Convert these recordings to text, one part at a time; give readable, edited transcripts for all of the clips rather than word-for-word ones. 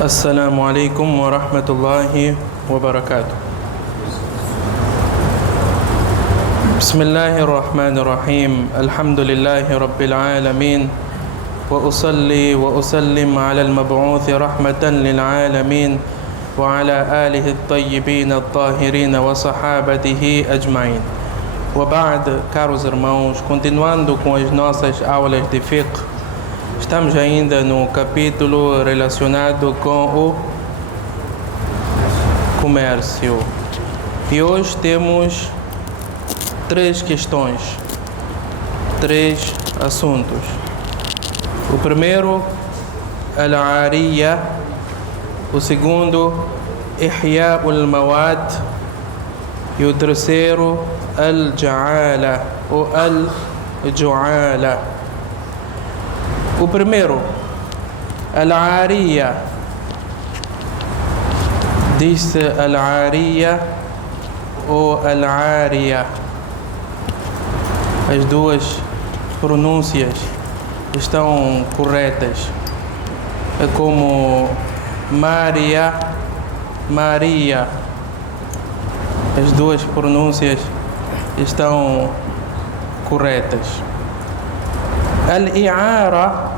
السلام عليكم ورحمة الله وبركاته. بسم الله الرحمن الرحيم. الحمد لله رب العالمين، وأصلي وأسلم على المبعوث رحمة للعالمين وعلى آله الطيبين الطاهرين وصحابته أجمعين. وبعد, caros irmãos, continuando com as nossas aulas de fiqh, estamos ainda no capítulo relacionado com o comércio. E hoje temos três questões, três assuntos. O primeiro, al-ariya. O segundo, ihya al-mawad. E o terceiro, al-ja'ala ou al-ju'ala. O primeiro, al-ariya. Diz-se al-ariya ou al-ariya. As duas pronúncias estão corretas. É como Maria, Maria. As duas pronúncias estão corretas. Al-i'ara,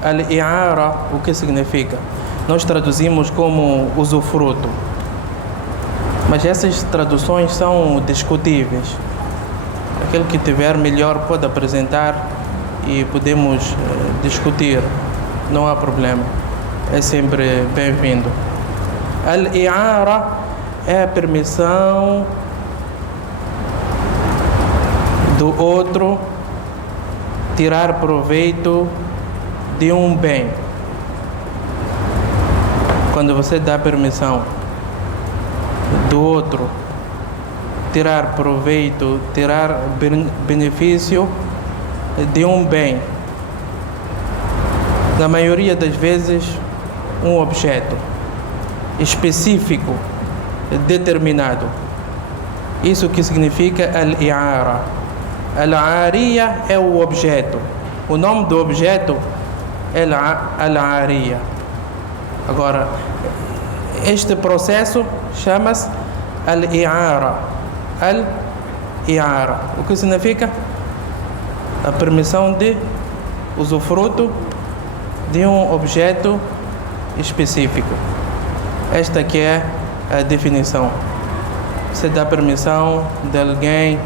al-i'ara, o que significa? Nós traduzimos como usufruto, mas essas traduções são discutíveis. Aquele que tiver melhor pode apresentar e podemos discutir, não há problema, é sempre bem-vindo. Al-i'ara é a permissão do outro tirar proveito de um bem. Quando você dá permissão do outro tirar proveito, tirar benefício de um bem, na maioria das vezes um objeto específico, determinado. Isso que significa al-i'ara. Al-ariya é o objeto. O nome do objeto é al-ariya. Agora, este processo chama-se al-i'ara. Al-i'ara. O que significa? A permissão de usufruto de um objeto específico. Esta aqui é a definição. Você dá permissão de alguém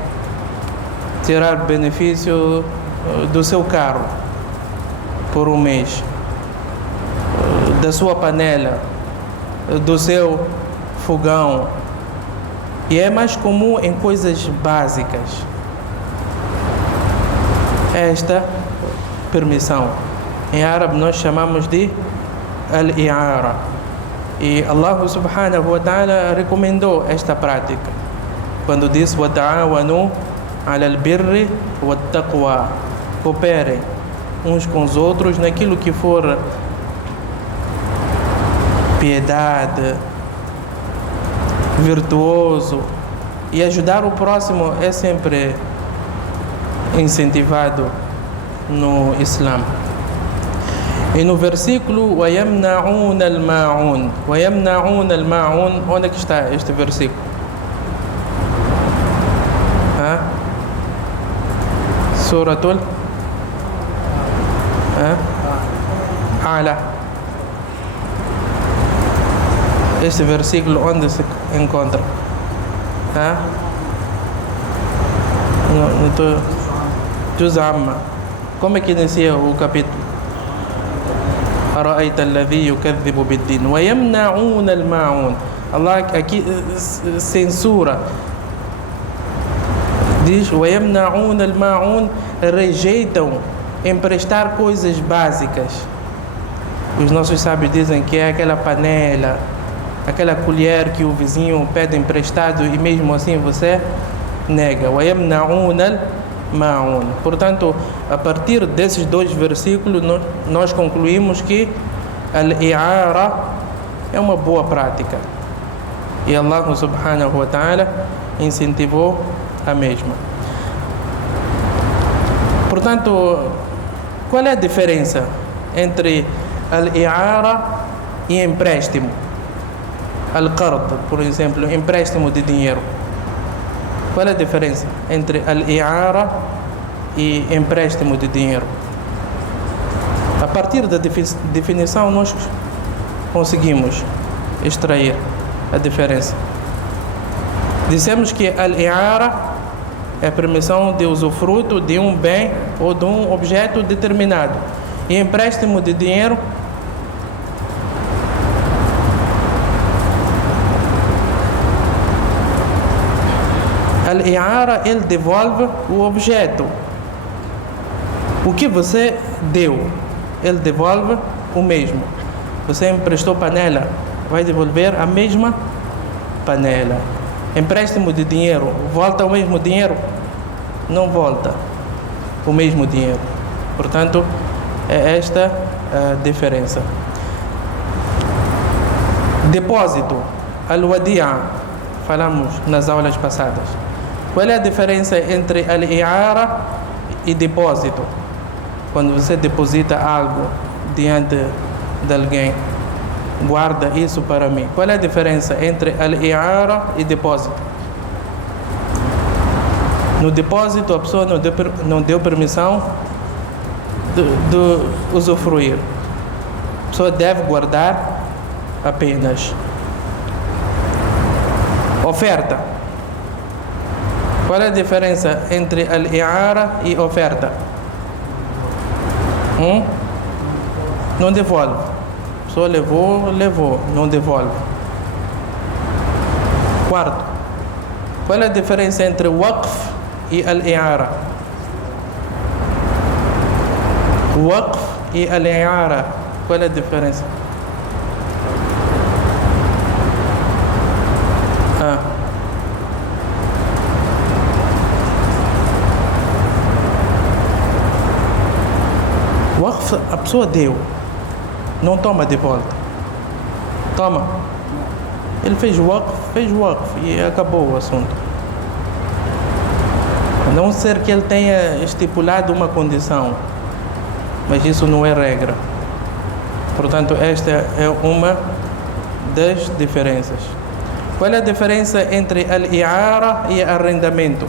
tirar benefício do seu carro por um mês, da sua panela, do seu fogão. E é mais comum em coisas básicas esta permissão. Em árabe nós chamamos de al-i'ara. E Allah subhanahu wa ta'ala recomendou esta prática quando diz: wa ta'awanu 'ala al-birri wat-taqwa. Cooperem uns com os outros naquilo que for piedade, virtuoso, e ajudar o próximo é sempre incentivado no Islã. E no versículo وَيَمْنَعُونَ الْمَاعُونَ, وَيَمْنَعُونَ الْمَاعُونَ, onde é que está este versículo? Suratul A'la. Este versículo onde se encontra? No Juz Amma. Como é que inicia o capítulo? أرأيت الذي يكذب بالدين ويمنعون الماعون. Allah aqui censura, diz ويمنعون الماعون, rejeitam emprestar coisas básicas. Os nossos sábios dizem que é aquela panela, aquela colher que o vizinho pede emprestado e mesmo assim você nega. ويمنعون الماعون. Portanto, a partir desses dois versículos nós concluímos que al-i'ara é uma boa prática e Allah subhanahu wa ta'ala incentivou a mesma. Portanto, qual é a diferença entre al-i'ara e empréstimo. Al-qard, por exemplo, empréstimo de dinheiro. Qual é a diferença entre al-i'ara e empréstimo de dinheiro? A partir da definição nós conseguimos extrair a diferença. Dissemos que al-i'ara é a permissão de usufruto de um bem ou de um objeto determinado. E empréstimo de dinheiro al-i'ara, ele devolve o objeto. O que você deu, ele devolve o mesmo. Você emprestou panela, vai devolver a mesma panela. Empréstimo de dinheiro, volta o mesmo dinheiro? Não volta o mesmo dinheiro. Portanto, é esta a diferença. Depósito, al-wadi'a, falamos nas aulas passadas. Qual é a diferença entre al-i'ara e depósito? Quando você deposita algo diante de alguém, guarda isso para mim. Qual é a diferença entre al-i'ara e depósito? No depósito, a pessoa não deu permissão de usufruir. A pessoa deve guardar apenas. Oferta. Qual é a diferença entre al-i'ara e oferta? Não devolve. A pessoa levou, não devolve. Quarto, qual é a diferença entre waqf e al-i'ara? Waqf e al-i'ara, qual é a diferença? Waqf, a pessoa deu, não toma de volta. Toma. Ele fez waqf e acabou o assunto. A não ser que ele tenha estipulado uma condição, mas isso não é regra. Portanto, esta é uma das diferenças. Qual é a diferença entre al-i'ara e arrendamento?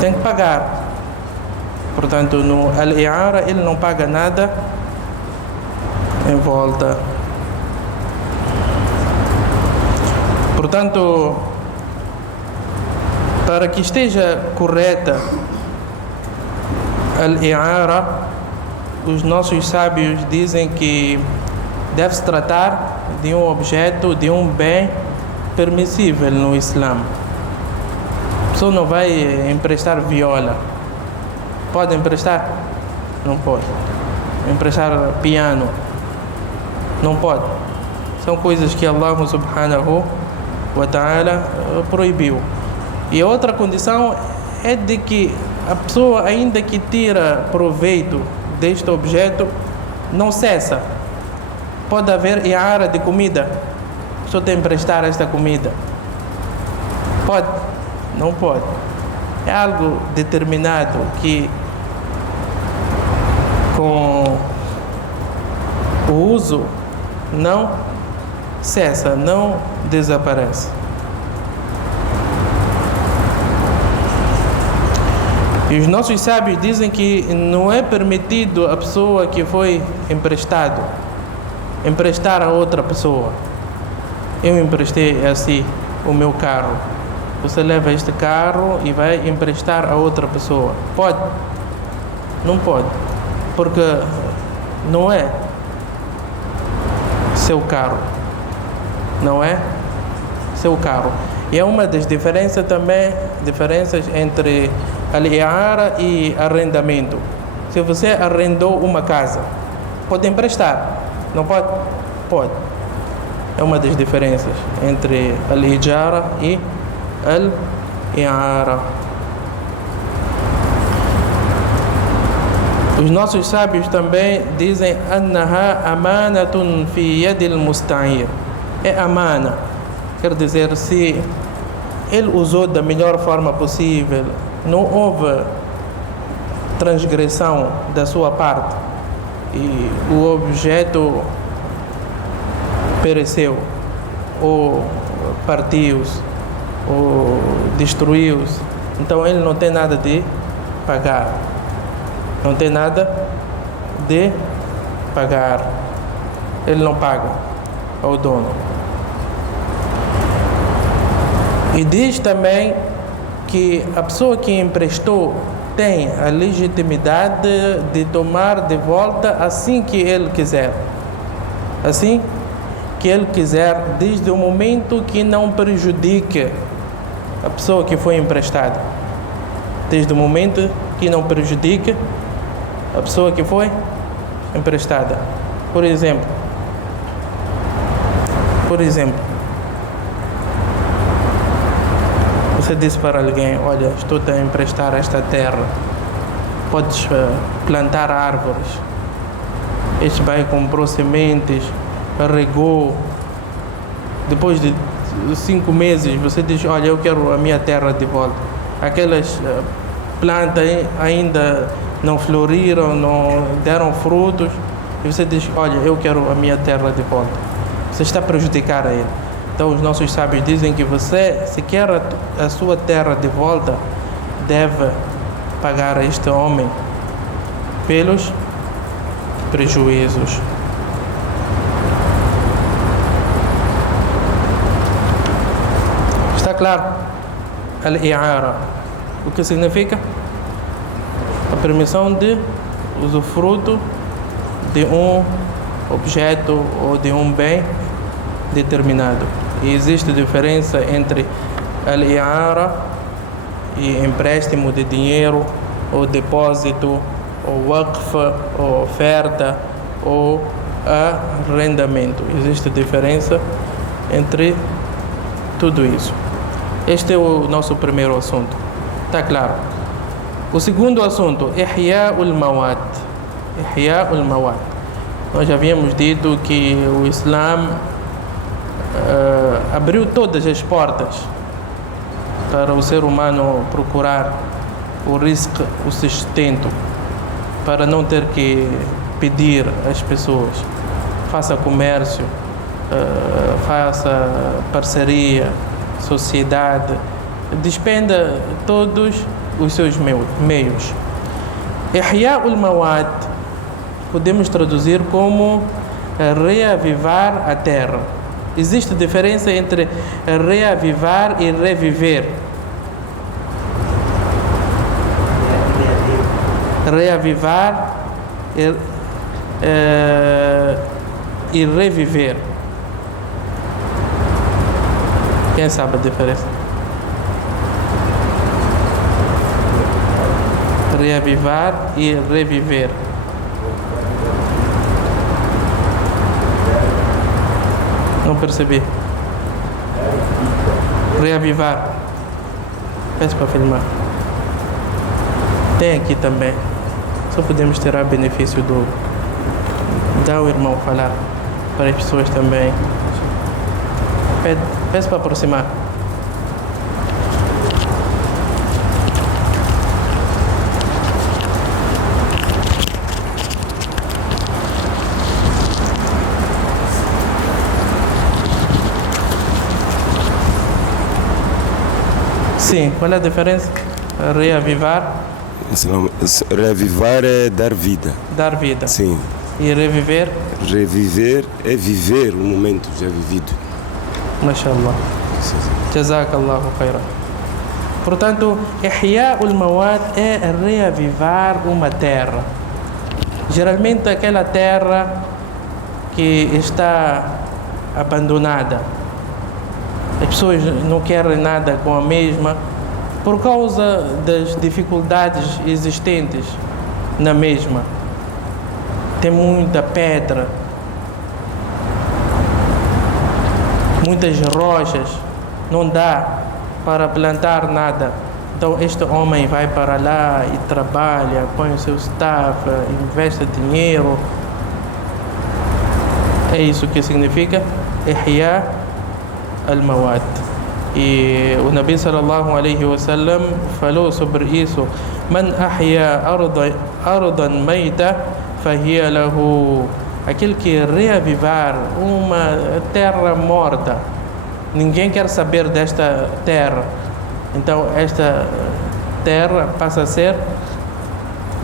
Tem que pagar. Portanto, no al-i'ara ele não paga nada em volta. Portanto, para que esteja correta al-i'ara, os nossos sábios dizem que deve-se tratar de um objeto, de um bem permissível no Islã. A pessoa não vai emprestar viola. Pode emprestar? Não pode. Emprestar piano? Não pode. São coisas que Allah subhanahu wa ta'ala proibiu. E a outra condição é de que a pessoa, ainda que tira proveito deste objeto, não cessa. Pode haver i'ara de comida. A pessoa tem que emprestar esta comida. Pode? Não pode. É algo determinado que com o uso não cessa, não desaparece. E os nossos sábios dizem que não é permitido a pessoa que foi emprestar a outra pessoa. Eu emprestei assim o meu carro. Você leva este carro e vai emprestar a outra pessoa. Pode? Não pode. Porque não é seu carro. Não é seu carro. E é uma das diferenças também, entre al-i'ara e arrendamento. Se você arrendou uma casa, pode emprestar. Não pode? Pode. É uma das diferenças entre al-ijara e al-i'ara. Os nossos sábios também dizem annaha amanatun fi yadil musta'ir. É amana. Quer dizer, se ele usou da melhor forma possível, não houve transgressão da sua parte e o objeto pereceu, ou partiu-se, ou destruiu-se, então ele não tem nada de pagar, não tem nada de pagar, ele não paga ao dono. E diz também que a pessoa que emprestou tem a legitimidade de tomar de volta assim que ele quiser. Assim que ele quiser, desde o momento que não prejudique a pessoa que foi emprestada. Desde o momento que não prejudique a pessoa que foi emprestada. Por exemplo, você disse para alguém: olha, estou-te a emprestar esta terra, podes plantar árvores. Este vai comprou sementes, regou. Depois de 5 meses você diz: olha, eu quero a minha terra de volta. Aquelas plantas ainda não floriram, não deram frutos, e você diz: olha, eu quero a minha terra de volta. Você está a prejudicar a ele. Então os nossos sábios dizem que você, se quer a sua terra de volta, deve pagar a este homem pelos prejuízos. Está claro? Al-i'ara. O que significa? A permissão de usufruto de um objeto ou de um bem determinado. E existe diferença entre al-i'ara e empréstimo de dinheiro, ou depósito, ou waqf, ou oferta, ou arrendamento. Existe diferença entre tudo isso. Este é o nosso primeiro assunto. Está claro? O segundo assunto, Ihya'ul Mawat. Ihya'ul Mawat. Nós já havíamos dito que o Islã abriu todas as portas para o ser humano procurar o rizq, o sustento, para não ter que pedir às pessoas. Faça comércio, faça parceria, sociedade, despenda todos os seus meios. Ihya'ul Mawat podemos traduzir como reavivar a terra. Existe diferença entre reavivar e reviver. Reavivar e reviver. Quem sabe a diferença? Reavivar e reviver. Não percebi. Reavivar. Peço para filmar. Tem aqui também. Só podemos tirar benefício do... Dá o irmão falar. Para as pessoas também. Peço para aproximar. Sim, qual é a diferença? Reavivar? Reavivar é dar vida. Dar vida. Sim. E reviver? Reviver é viver um momento já vivido. Mashallah. Jazakallahu khairan. Portanto, Ihya'ul Mawat é reavivar uma terra. Geralmente aquela terra que está abandonada. As pessoas não querem nada com a mesma por causa das dificuldades existentes na mesma. Tem muita pedra, muitas rochas, não dá para plantar nada. Então este homem vai para lá e trabalha, põe o seu staff, investe dinheiro. É isso que significa Ihya al-Mawat. E o Nabi sallallahu alaihi wasallam falou sobre isso: Man ahya ardan mayta fahiya lahu. Aquele que reavivar uma terra morta, ninguém quer saber desta terra, então esta terra passa a ser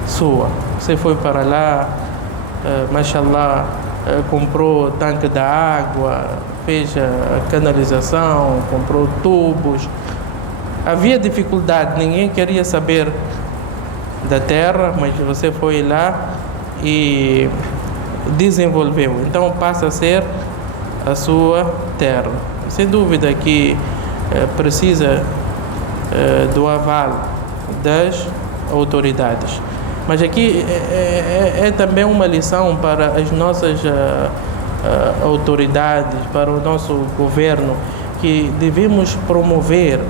sua. Você foi para lá, mashallah, comprou tanque de água, fez a canalização, comprou tubos. Havia dificuldade, ninguém queria saber da terra, mas você foi lá e desenvolveu. Então passa a ser a sua terra. Sem dúvida que precisa do aval das autoridades. Mas aqui é também uma lição para as nossas autoridades, para o nosso governo, que devemos promover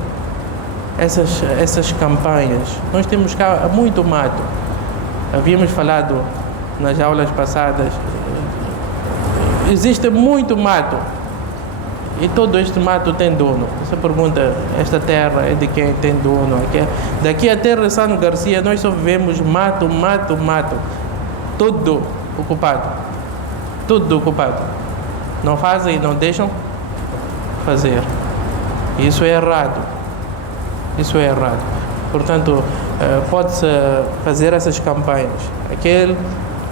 essas campanhas. Nós temos cá muito mato. Havíamos falado nas aulas passadas, existe muito mato. E todo este mato tem dono. Você pergunta, esta terra é de quem tem dono? Daqui até Ressano Garcia nós só vemos mato. Tudo ocupado. Tudo ocupado. Não fazem e não deixam fazer. Isso é errado. Isso é errado. Portanto, pode-se fazer essas campanhas. Aquele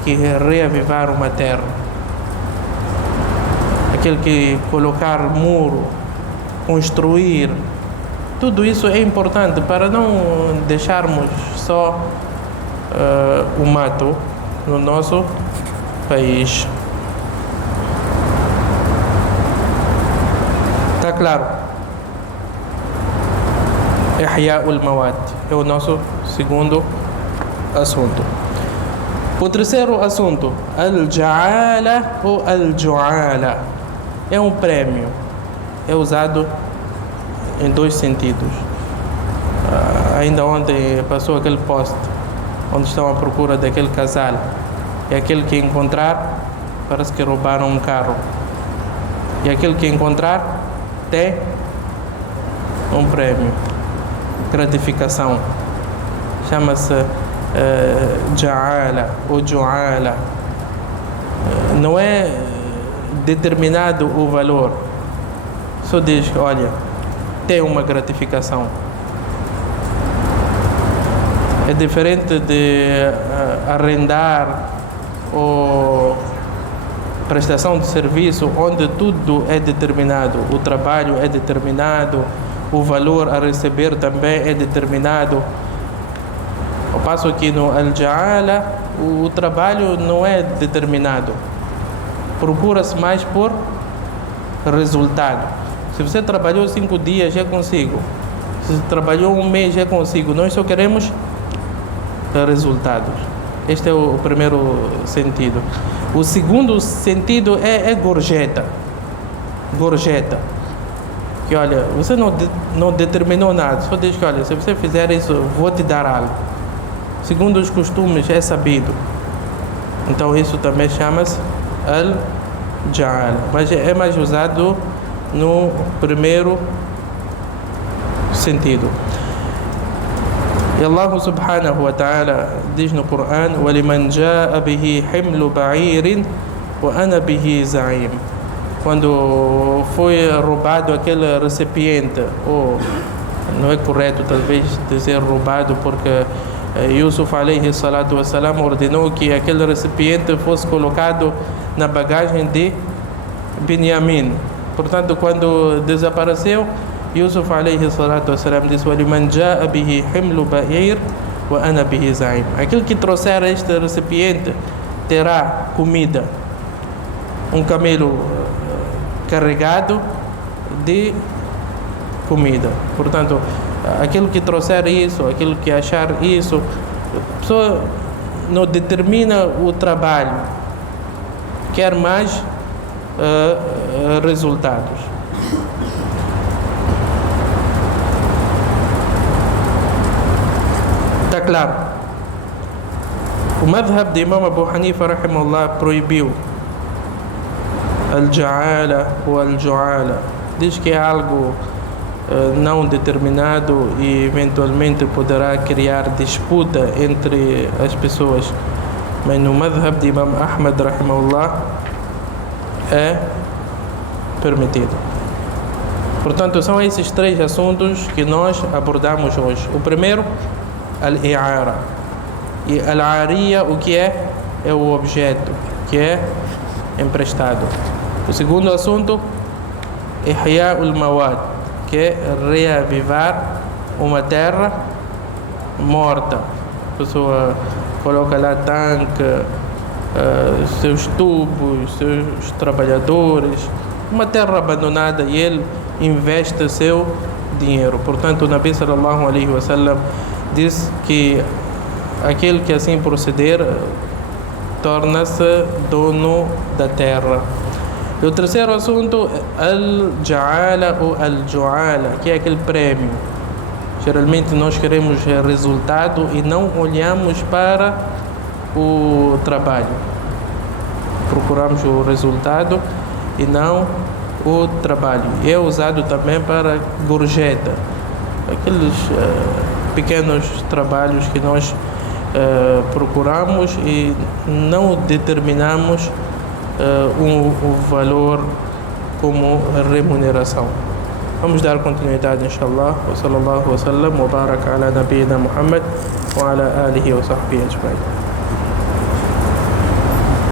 que reavivar uma terra, aquele que colocar muro, construir, tudo isso é importante para não deixarmos só o mato no nosso país. Está claro? Ihya'ul Mawat é o nosso segundo assunto. O terceiro assunto, Al-Ja'ala ou Al-Ju'ala, é um prêmio. É usado em dois sentidos. Ainda ontem passou aquele post onde estão à procura daquele casal. E aquele que encontrar, parece que roubaram um carro. E aquele que encontrar tem um prêmio, gratificação. Chama-se Ja'ala ou Ju'ala. Não é determinado o valor, só diz que, olha, tem uma gratificação. É diferente de arrendar ou prestação de serviço, onde tudo é determinado, o trabalho é determinado, o valor a receber também é determinado. Ao passo que no Al-Ja'ala o trabalho não é determinado, procura-se mais por resultado. Se você trabalhou 5 dias, já consigo. Se trabalhou um mês, já consigo. Nós só queremos resultados. Este é o primeiro sentido. O segundo sentido é gorjeta. Gorjeta. Que olha, você não determinou nada, só diz que, olha, se você fizer isso, vou te dar algo. Segundo os costumes, é sabido. Então isso também chama-se Al-Ja'ala. Mas é mais usado no primeiro sentido. E Allah subhanahu wa ta'ala diz no Coran: وَلِمَنْ جَاءَ بِهِ حِمْلُ بَعِيرٍ وَأَنَا بِهِ زَعِيمٌ. Quando foi roubado aquele recipiente, ou não é correto talvez dizer roubado, porque Yusuf alayhi salatu wassalam ordenou que aquele recipiente fosse colocado na bagagem de Benjamim. Portanto, quando desapareceu, Yusuf alayhi salatu wassalam disse: وَلِمَنْ جَاءَ بِهِ حِمْلُ بَعِيرٍ وَأَنَا بِهِ زَعِيمٌ. Aquele que trouxer este recipiente terá comida, um camelo carregado de comida. Portanto, aquilo que trouxer isso, aquilo que achar isso, a pessoa não determina o trabalho, quer mais resultados. Está claro? O madhab de Imam Abu Hanifa rahimahullah proibiu Al-Ja'ala ou Al-Ju'ala. Diz que é algo não determinado e eventualmente poderá criar disputa entre as pessoas. Mas no madhab de Imam Ahmad rahimahullah é permitido. Portanto, são esses três assuntos que nós abordamos hoje. O primeiro, al-i'ara. E al-ariya, o que é? É o objeto que é emprestado. O segundo assunto, ihya ul-mawad, que é reavivar uma terra morta. A pessoa coloca lá tanque, seus tubos, seus trabalhadores, uma terra abandonada, e ele investe seu dinheiro. Portanto, o Nabi sallallahu alaihi wasallam diz que aquele que assim proceder torna-se dono da terra. E o terceiro assunto, al-ja'ala ou al-ju'ala, que é aquele prêmio. Geralmente nós queremos resultado e não olhamos para o trabalho. Procuramos o resultado e não o trabalho. E é usado também para gorjeta, aqueles pequenos trabalhos que nós procuramos e não determinamos o valor como remuneração. Vamos dar continuidade, inshallah. Wa sallallahu wa sallam wa baraka ala nabiyyina Muhammad wa ala alihi wa sahbihi ajma'in.